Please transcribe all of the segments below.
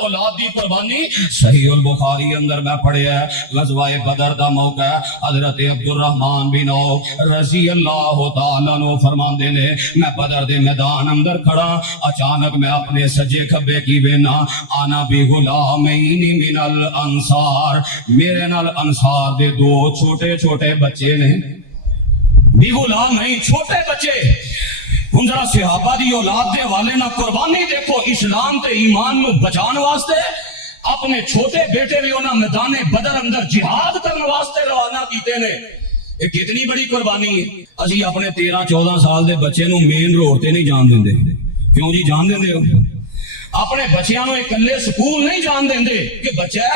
اولاد دی قربانی صحیح البخاری اندر میں پڑھیا ہے غزوہ بدر دا موقع ہے حضرت عبد الرحمن بن عوف رضی اللہ تعالیٰ عنہ فرماندے نے میں بدر دے میدان اندر کھڑا اچانک میں اپنے سجے کھبے کی وینا آنا بھی غلامین من الانصار میرے نال انصار دے دو چھوٹے چھوٹے بچے نے بھی غلام نہیں چھوٹے بچے ہن ذرا صحابہ دی اولاد دے حوالے نہ قربانی دیکھو اسلام تے ایمان نو بچان واسطے اپنے چھوٹے بیٹے بھی انہاں میدان بدر اندر جہاد کرنے واسطے روانہ کیتے نے یہ کتنی بڑی قربانی ہے اسی اپنے 13-14 سال دے بچے نو مین روڈ تے نہیں جان دیندے کیوں جی جان دیندے ہو اپنے بچیاں نو اکلے سکول نہیں جان دیندے کہ بچہ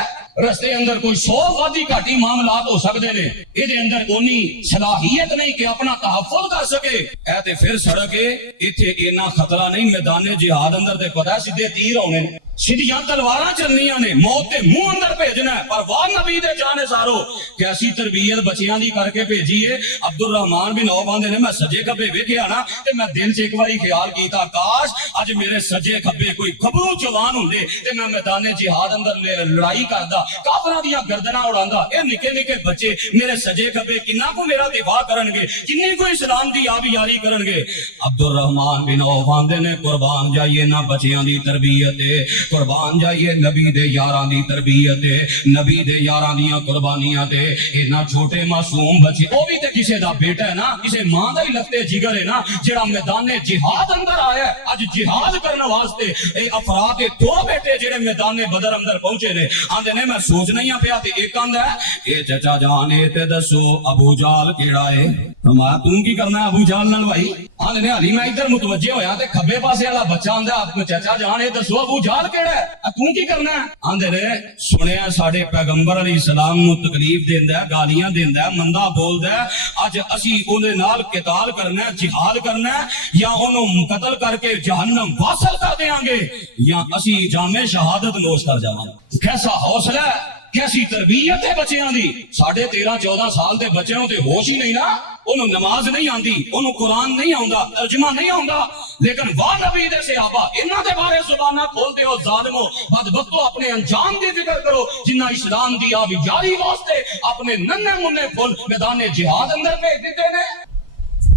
رستے اندر کوئی 100 وادی گھاٹی معاملات ہو سکتے نے یہ اندر اونی صلاحیت نہیں کہ اپنا تحفظ کر سکے اے تے پھر سڑک ایتھے اینا خطرہ نہیں میدان جہاد اندر تے پتہ سیدھے تیر ہونے سیدھیاں تلواراں چلنیاں نے موت تے منہ اندر بھیجنا ہے پر واہ نبی دے جانے سارو کیسی تربیت بچیاں دی کر کے بھیجی ہے عبد الرحمن بن عوف آندے نے میں سجے کھبے ویکھیا نا تے میں دل چ ایک واری خیال کیتا کاش اج میرے سجے کھبے کوئی گھبرو جوان ہوندے تے میں میدان جہاد اندر لڑائی کردا کافراں دیاں گردناں اڑاندا اے نکے نکے بچے میرے سجے کھبے کنا کو میرا دفاع کرن گے کنی کو اسلام دی آبیاری کرن گے عبد الرحمن بن عوف آندے نے قربان جائیے نا بچیاں دی تربیت قربان جائیے نبی دے یاراں دی تربیت نبی دے یاراں دیاں قربانیاں تے اینا چھوٹے معصوم بچے او بھی تے کسے دا بیٹا ہے نا کسے ماں دا ہی لگتے جگر ہے نا جڑا میدان جہاد اندر آیا ہے اج جہاد کرنے واسطے اے افراد دے دو بیٹے جڑے میدان بدر اندر پہنچے نے آندے نے میں سوچ نہیں پیا تے ایک آندا ہے اے چچا جان اے تے دسو ابو جال کیڑا ہے فرمایا توں کی کرنا ہے ابو جال نال بھائی آندے نے علی میں ادھر متوجہ ہویا تے کھبے پاسے والا بچہ آندا اپنے چچا جان اے دسو ابو جال کیڑا ہے توں کی کرنا ہے آندے نے سنیا ساڈے پیغمبر علیہ السلام نو تکلیف دیندا ہے گالیاں دیندا ہے مندا بولدا ہے اج اسی اودے نال قتال کرنا ہے جہاد کرنا ہے یا اونوں قتل کر کے جہنم واصل کر دیاں گے یا اسی جام شہادت نوش کر جاواں کیسا حوصلہ ہے کیسی تربیت ہے بچیاں دی 13-14 سال دے بچے نوں تے ہوش ہی نہیں نا انہوں نماز نہیں آندی انہوں قرآن نہیں آندا ترجمہ نہیں آندا لیکن واہ نبی دے صحابہ انہاں دے بارے زبانہ کھول دے ہو ظالمو بدبختو اپنے انجام دی فکر کرو جنہ اسلام دی آبی جاری واسطے اپنے ننے منے پھول میدان جہاد اندر بھیج دیتے نے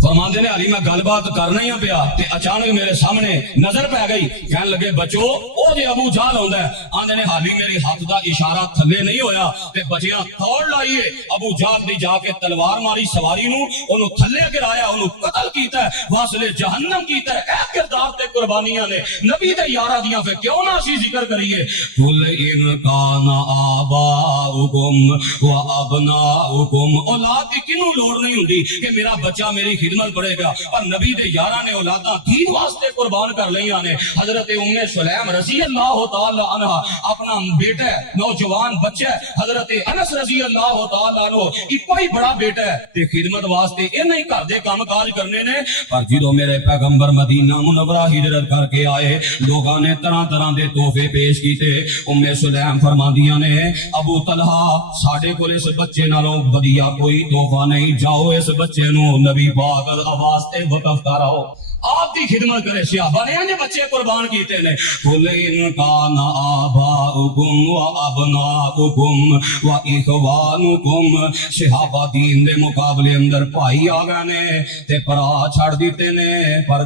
فرماندے نے علی میں گل بات کرنا ہی پیا تے اچانک میرے سامنے نظر پہ گئی کہنے لگے بچو او جے ابو جہل ہوندا ہے آندے نے حالی میرے ہاتھ دا اشارہ تھلے نہیں ہویا تے بچیاں توڑ لائیے ابو جہل دی جا کے تلوار ماری سواری نو اونوں تھلے گرایا اونوں قتل کیتا ہے واصل جہنم کیتا ہے اے کردار تے قربانیاں نے نبی دے یاراں دیاں پھر کیوں نہ اسی ذکر کریے قل ان کان آباؤکم و ابناؤکم اولاد دی کینوں لوڑ نہیں ہوندی کہ میرا بچہ میری خدمت پڑے گا اور نبی دے یاراں نے اولاداں دین واسطے قربان کر لیاں نے حضرت ام سلیم رضی اللہ تعالی عنہ اپنا بیٹا نوجوان بچہ حضرت انس رضی اللہ تعالی عنہ ایک ہی بڑا بیٹا ہے تے خدمت واسطے اے نہیں کر دے کام کاج کرنے نے پر جدوں میرے پیغمبر مدینہ منورہ ہجرت کر کے آئے لوگاں نے طرح طرح دے تحفے پیش کیتے ام سلیم فرماندیاں نے ابو طلحہ ساڈے کول اس بچے نالوں ودیا کوئی تحفہ نہیں جاؤ اس بچے نو نبی پاک آواز تے وقف کراؤ آپ دی خدمت کرے صحابہ نے انجے بچے قربان کیتے نے قل ان کان آباؤکم و ابناؤکم و اخوانکم صحابہ دین دے مقابلے اندر پائی آ گئے نے تے پرا چھڑ دیتے نے پر